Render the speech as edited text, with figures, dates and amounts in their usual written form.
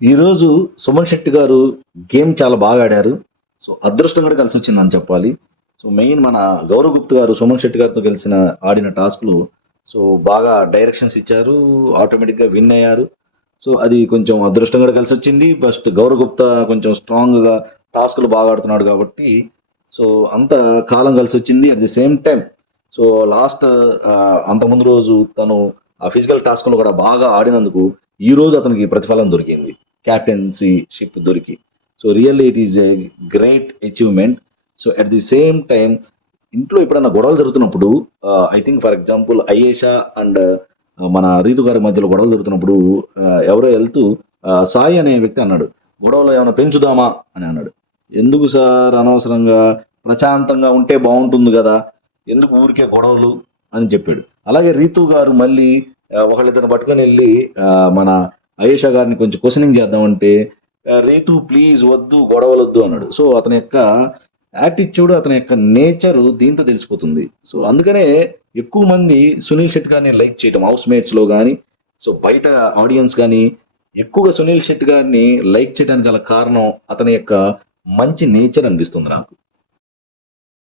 ఈరోజు సుమన్ శెట్టి గారు గేమ్ చాలా బాగా ఆడారు. సో, అదృష్టం కూడా కలిసొచ్చిందని చెప్పాలి. సో, మెయిన్ మన గౌరవ్ గుప్తా గారు సుమన్ శెట్టి గారితో ఆడిన టాస్క్‌లు సో, బాగా డైరెక్షన్స్ ఇచ్చారు. ఆటోమేటిక్‌గా విన్ అయ్యారు. సో, అది కొంచెం అదృష్టం కూడా కలిసొచ్చింది. ఫస్ట్ గౌరవ్ గుప్తా కొంచెం స్ట్రాంగ్‌గా టాస్క్‌లు బాగా ఆడుతున్నాడు కాబట్టి, సో, అంత కాలం కలిసొచ్చింది. At the same time so, last అంతకుముందు రోజు తను ఆ ఫిజికల్ టాస్క్‌ను కూడా బాగా ఆడినందుకు, ఈరోజు అతనికి ప్రతిఫలం దొరికింది. క్యాప్టెన్సీ షిప్ దొరికి. So really it is a great achievement. So at the same time ఇంట్లో ఎప్పుడన్నా గొడవలు జరుగుతున్నప్పుడు I think for example Ayesha and మన రీతు గారి మధ్యలో గొడవలు జరుగుతున్నప్పుడు ఎవరో వెళ్తూ సాయి అనే వ్యక్తి అన్నాడు, గొడవలు ఏమైనా పెంచుదామా అని అన్నాడు. ఎందుకు సార్ అనవసరంగా ప్రశాంతంగా ఉంటే బాగుంటుంది కదా, ఎందుకు ఊరికే గొడవలు అని చెప్పాడు. అలాగే రీతు గారు మళ్ళీ ఒకళ్ళిద్దరిని పట్టుకొని వెళ్ళి మన అయేషా గారిని కొంచెం క్వశ్చనింగ్ చేద్దామంటే, "రేతు ప్లీజ్ వద్దు, గొడవలొద్దు" అన్నాడు. సో, అతని యొక్క యాటిట్యూడ్, అతని యొక్క నేచరు దీంతో తెలిసిపోతుంది. సో, అందుకనే ఎక్కువ మంది సునీల్ శెట్టి గారిని లైక్ చేయటం హౌస్ మేట్స్‌లో గాని, సో, బయట ఆడియన్స్ గాని ఎక్కువగా సునీల్ శెట్టి గారిని లైక్ చేయడానికి గల కారణం అతని యొక్క మంచి నేచర్ అనిపిస్తుంది నాకు.